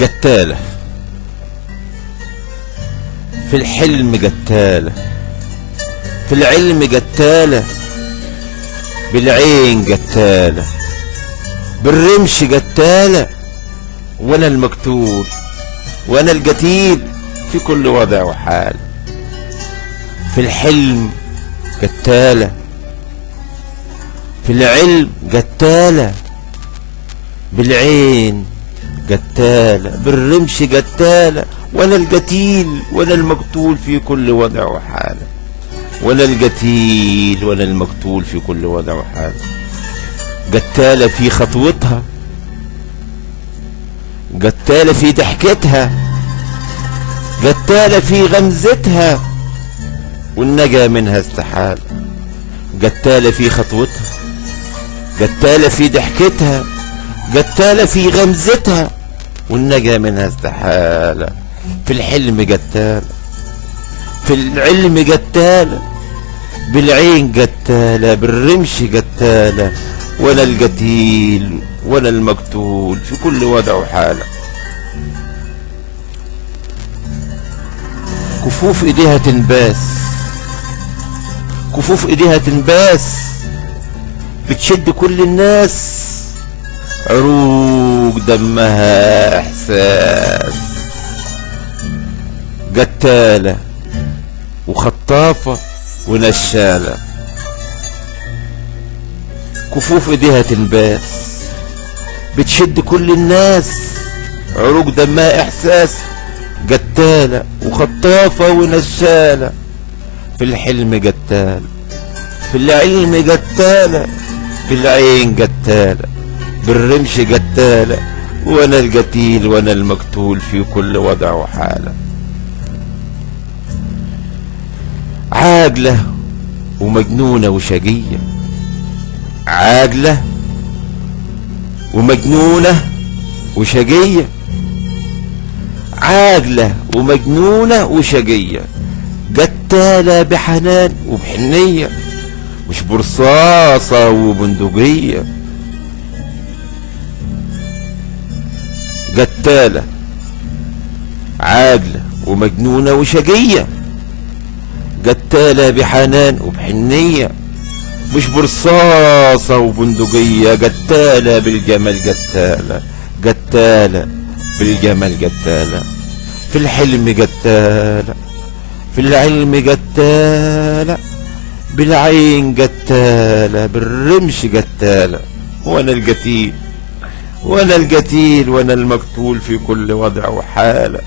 قتالة في الحلم، قتالة في العلم، قتالة بالعين، قتالة بالرمش، قتالة وانا المقتول وانا القتيل في كل وضع وحال. في الحلم قتالة، في العلم قتالة، بالعين قتالة، بالرمش قتالة وانا القتيل وانا المقتول في كل وضع وحال. وانا القتيل وانا المقتول في كل وضع وحال. قتالة في خطوتها، قتالة في ضحكتها، قتالة في غمزتها والنجا منها استحال. قتالة في خطوتها، قتالة في ضحكتها، قتالة في غمزتها والنجا منها استحالة. في الحلم قتالة، في العلم قتالة، بالعين قتالة، بالرمش قتالة وانا القتيل وانا المقتول في كل وضع وحالة. كفوف ايديها تنباس، كفوف ايديها تنباس، بتشد كل الناس، عروق دمها احساس. قتالة وخطافة ونشالة، كفوف ايديها تنباس، بتشد كل الناس، عروق دمها احساس. قتالة وخطافة ونشالة، في الحلم قتالة، في العلم قتالة، بالعين قتالة، بالرمش قتالة وانا القتيل وانا المقتول في كل وضع وحالة. عاقلة ومجنونة وشقية، عاقلة ومجنونة وشقية، عاقلة ومجنونة وشقية، قتالة بحنان وبحنية، مش برصاصة وبندقية. قتالة عاقلة ومجنونة وشقية، قتالة بحنان وبحنية، مش برصاصة وبندقية. قتالة بالجمال، قتالة قتالة بالجمال، قتالة في الحلم قتالة، في العلم قتالة، بالعين قتالة، بالرمش قتالة وانا القتيل وانا القتيل وانا المقتول في كل وضع وحالة.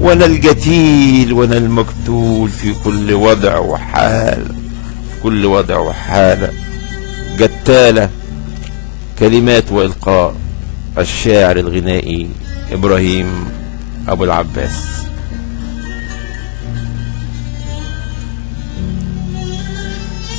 وانا القتيل وانا المقتول في كل وضع وحالة، في كل وضع وحالة. قتالة. كلمات وإلقاء الشاعر الغنائي إبراهيم أبو العباس.